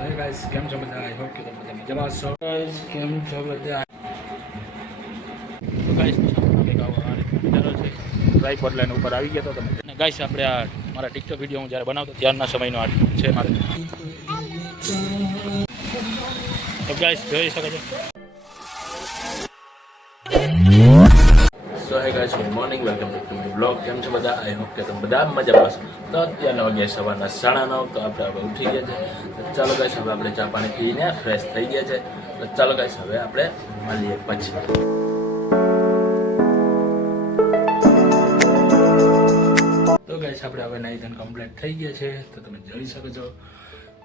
Hey guys, કેમ છો બધા? આઈ હોપ કે તમે બધા મજામાં છો. Guys, કેમ છો બધા? તો ગાઈસ કંઈક આવો આ રીતનો નજારો છે. ટ્રાયપોડ લાઈન ઉપર આવી ગયા તો તમે. અને ગાઈસ આપણે આ મારા ટિકટોક વિડીયો હું જ્યારે બનાવતો ત્યારના સમયનો આ છે મારે. તો ગાઈસ જોઈ શકો છો. So hey guys, good morning, welcome back to my blog. કેમ છો બધા? આઈ હોપ કે તમે બધા મજામાં છો. તો અત્યારના વાગ્યા સવારના 9:30. તો આપણે હવે ઉઠી ગયા છે. તો ચાલો ગાઈસ, હવે આપણે ચા પાણી પીને ફ્રેશ થઈ ગયા છે. તો ચાલો ગાઈસ, હવે આપણે મળીએ પછી. તો ગાઈસ, આપણે હવે નાઈ ધોઈને કમ્પ્લીટ થઈ ગયા છે. તો તમે જોઈ શકો છો.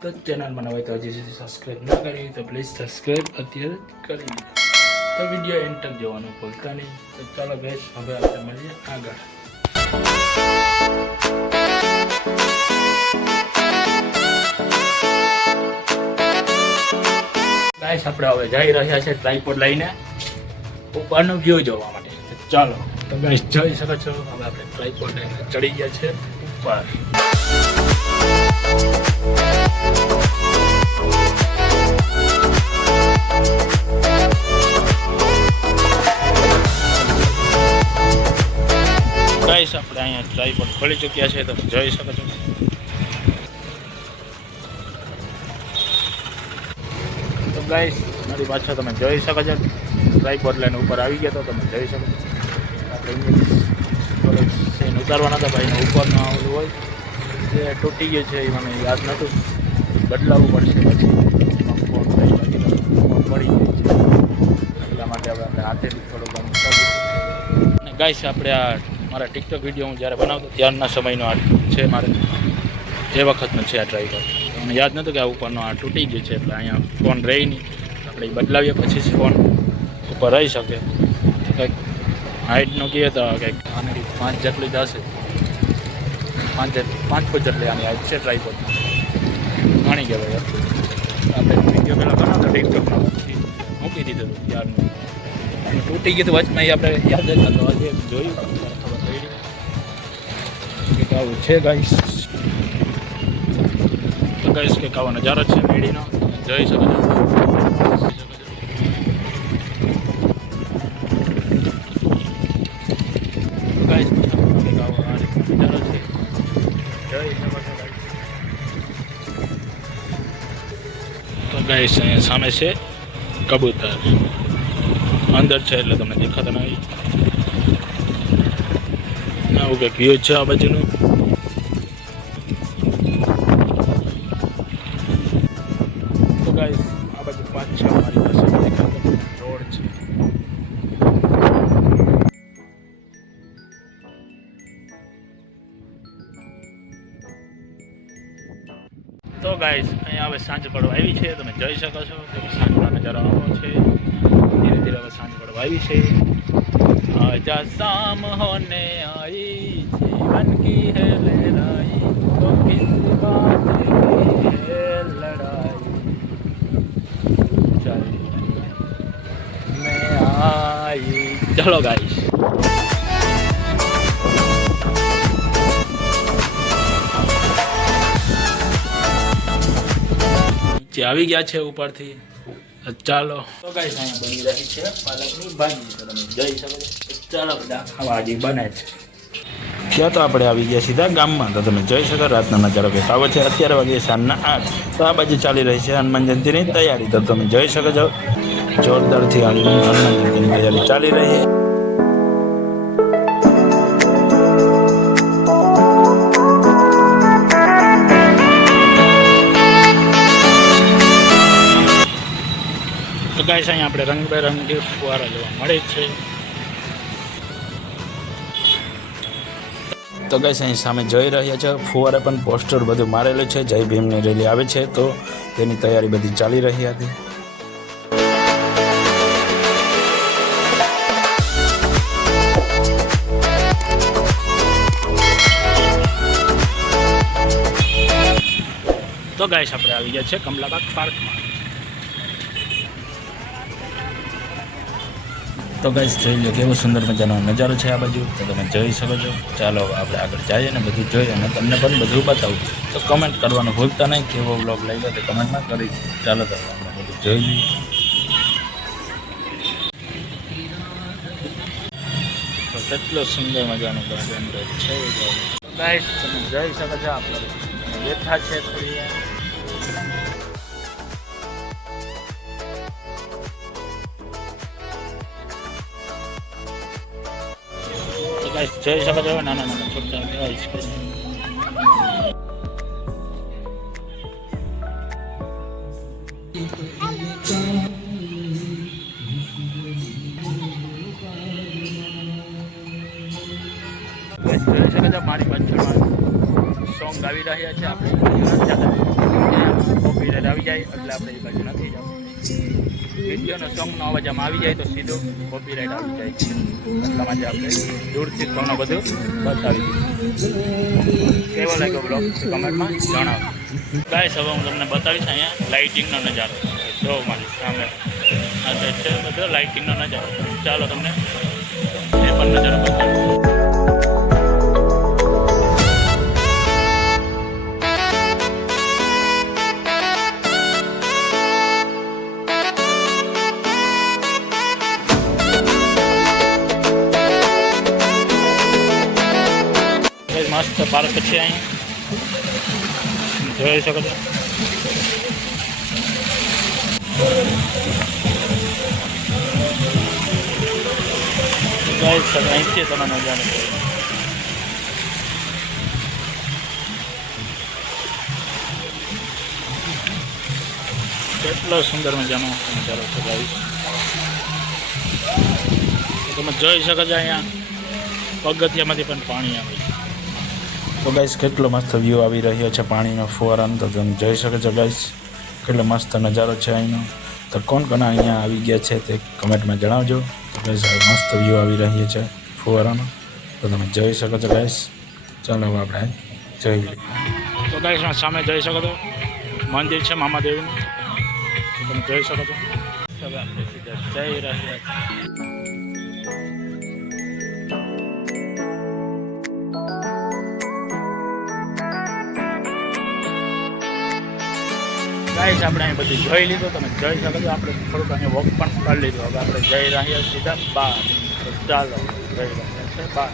તો ચેનલમાં નવા તો હજી સુધી સબસ્ક્રાઈબ ન કરી તો પ્લીઝ સબસ્ક્રાઈબ અત્યારે કરી દો. તો વિડીયો એન્ડ તક જોવાનું ભૂલતા નહીં. તો ચાલો ગાઈસ, હવે આપણે મળીએ આગળ. ગાઈસ, આપણે હવે જઈ રહ્યા છે ટ્રાયપોડ લઈને ઉપરનો વ્યૂ જોવા માટે. તો ચાલો. તો ગાઈસ જોઈ શકો છો, હવે આપણે ટ્રાયપોડ લઈને ચડી ગયા છે ઉપર. ગાઈસ, આપણે અહીંયા ટ્રાયપોડ ખોલી ચૂક્યા છે. તમે જોઈ શકો છો. તો ગાઈસ, મારી પાછળ તમે જોઈ શકો છો, ટ્રાયપોડ લાઈન ઉપર આવી ગયા તો તમે જોઈ શકો છો. આપણે સીન ઉતારવાના હતા ભાઈને ઉપરનું આવેલું હોય જે તૂટી ગયું છે, એ મને યાદ નહોતું. બદલાવવું પડશે પછી ફોન પડી ગયું છે. એટલા માટે હવે આપણે હાથેથી થોડું ઘણું ઉતાર્યું. અને ગાઈસ, આપણે આ મારા ટિકટોક વિડીયો હું જ્યારે બનાવતો ત્યારના સમયનો આ છે મારે. એ વખતનો છે આ ટ્રાયપોડ. મને યાદ નહોતું કે આ ઉપરનો આ તૂટી ગયું છે, એટલે અહીંયા ફોન રહી નહીં. આપણે એ બદલાવીએ પછી જ ફોન ઉપર રહી શકે. કંઈક હાઇટનું કહીએ તો કંઈક આની 5 જેટલી જશે. 5 ફૂટ જેટલી આની હાઇટ છે ટ્રાયપોડ. ઘણી કહેવાય. આપણે વિડીયો પહેલાં બનાવતો ટિકટોકમાં પછી મૂકી દીધું હતું ત્યારનું. તૂટી ગયું હતું વચમાં, એ આપણે યાદ જ નહોતો. આજે જોયું ખબર પડી કે આવું છે ગાઈસ. તો ગાઈસ, કંઈક આવો નજારો છે મેળીનો, જોઈ શકો છો. ગાઈસ, કંઈક આવો આ રીતનો નજારો છે, જોઈ શકો છો ગાઈસ. તો ગાઈસ, અહીંયા સામે છે કબૂતર. અંદર છે એટલે તમને દેખાતા નહીં. આવું કંઈક વ્યૂ છે આ બાજુનું. તો ગાઈસ, આ બાજુ 5 છે મારી પાસે દેખાતો રોડ છે. તો ગાઈસ, અહીંયા હવે સાંજ પડવા આવી છે. તમે જોઈ શકો છો કે સાંજનો નજારો આવો છે. ધીરે ધીરે હવે સાંજ પડવા આવી છે. आजा शाम होने आई, जीवन की है लड़ाई, तो किस बात की है लड़ाई, चल मैं आई. चलो गाइस, નીચે આવી ગયા છે ઉપરથી. ચાલો. તો ગાઈસ, અહીંયા બની રહી છે પાલકની ભાજી. તો તમે જોઈ શકો છો. ચાલો બધા ખાવા હજી બને છે. ત્યાં તો આપણે આવી ગયા સીધા ગામમાં. તો તમે જોઈ શકો રાતનો નજારો કંઈક આવો છે. અત્યારે વાગે સાંજના 8. તો આ બાજુ ચાલી રહી છે હનુમાન જયંતિની તૈયારી. તો તમે જોઈ શકો છો જોરદારથી હનુમાન જયંતિની તૈયારી ચાલી રહી છે. તો ગાઈસ, અહીંયા આપણે રંગબેરંગી ફુવારા જોવા મળે છે. તો ગાઈસ, અહીં સામે જોઈ રહ્યા છો ફુવારા પણ પોસ્ટર બધું મારેલું છે. જય ભીમની રેલી આવે છે તો તેની તૈયારી બધી ચાલી રહી હતી. તો ગાઈસ, આપણે આવી ગયા છે કમલાબાગ પાર્કમાં. તો ગાઈસ જોઈ લો કેવો સુંદર મજાનો નજારો છે આ બાજુ, તો તમે જોઈ શકો છો. ચાલો હવે આપણે આગળ જઈએ ને બધું જોઈએ અને તમને પણ બધું બતાવું. તો કમેન્ટ કરવાનું ભૂલતા નહીં, કેવો વ્લોગ લાગ્યો તે કમેન્ટમાં કરી. ચાલો તો આપણે બધું જોઈ લઈએ. તો કેટલો સુંદર મજાનો ગાર્ડન છે ગાઈસ, તમે જોઈ શકો છો. આપણે બેઠા છે થોડી જોઈ શકો છો. નાના નાના છોકરા ગાઈસ જોઈ શકો છો. મારી પાછળમાં સોંગ આવી રહ્યા છે. આપણે કોપીરાઇટ આવી જાય એટલે આપણે એ બાજુ નથી જવું. વિડીયોનો સોંગનો અવાજ આમ આવી જાય તો સીધો કોપીરાઇટ આવી જાય છે. એટલા માટે આપણે દૂરથી ઘણું બધું બતાવી દીધું. કેવો લાગ્યો બ્લોગ કમેન્ટમાં જણાવો. ગાઈસ હવે હું તમને બતાવીશ અહીંયા લાઇટિંગનો નજારો. જો મારી સામે આ છે બધો લાઇટિંગનો નજારો. ચાલો તમને એ પણ નજારો બતાવીશ. મસ્ત પાર્ક છે અહીંયા, જોઈ શકો છો. અહીંથી તમે નજારો કેટલો સુંદર મજાનો નજારો છે ગાઈસ. તમે જોઈ શકો છો અહીંયા પગથિયામાંથી પણ પાણી આવે છે. તો ગાઈસ કેટલો મસ્ત વ્યૂ આવી રહ્યો છે પાણીનો ફુવારાનો. તો તમે જોઈ શકો છો ગાઈસ કેટલો મસ્ત નજારો છે અહીંનો. તો કોણ કોણ અહીંયા આવી ગયા છે તે કમેન્ટમાં જણાવજો. તો ગાઈસ મસ્ત વ્યૂ આવી રહ્યો છે ફુવારાનો. તો તમે જોઈ શકો છો ગાઈસ. ચાલો હવે આપણે જોઈ લઈએ. તો ગાઈસ સામે જોઈ શકો છો મંદિર છે મામાદેવીનું. તમે જોઈ શકો છો. હવે આપણે સીધા જઈ રહ્યા છીએ. ગાઈસ આપણે અહીં બધું જોઈ લીધું. તમે જોઈ શકો છો. આપણે થોડુંક અહીંયા વોક પણ કરી લીધું. હવે આપણે જઈ રહ્યા સીધા બહાર. ચાલો જઈ રહ્યા છે બહાર.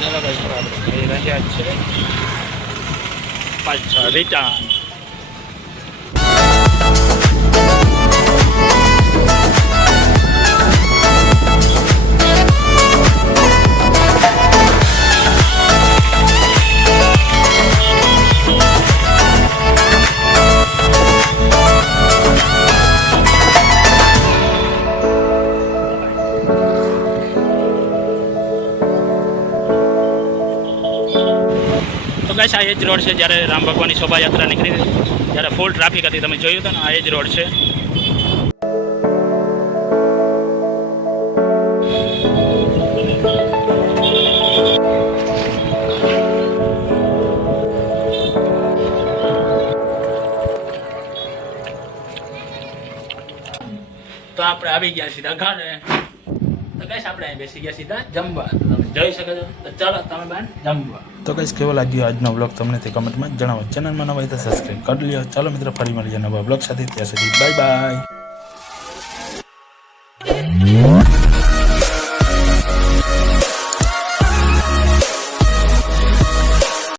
ચાલો ગાઈસ આપણે જઈ રહ્યા છે પાછા રિટર્ન. ગાઈસ આ એ જ રોડ છે જ્યારે રામ ભગવાનની શોભાયાત્રા નીકળી હતી ત્યારે ફૂલ ટ્રાફિક હતી. તમે જોયું હતું ને, આ એ જ રોડ છે. તો આપણે આવી ગયા સીધા ઘરે. તો ગાઈસ આપણે અહીં બેસી ગયા સીધા જમવા. તમે જોઈ શકો છો. તો ચાલો તમે બાન જમવા. તો ગાઈસ કેવો લાગ્યો આજનો બ્લોગ તમને તે કમેન્ટમાં જણાવો. ચેનલમાં નવા હોય તો સબસ્ક્રાઈબ કરી લ્યો. ચાલો મિત્રો ફરી મળીએ નવા બ્લોગ સાથે. ત્યાં સુધી બાય બાય.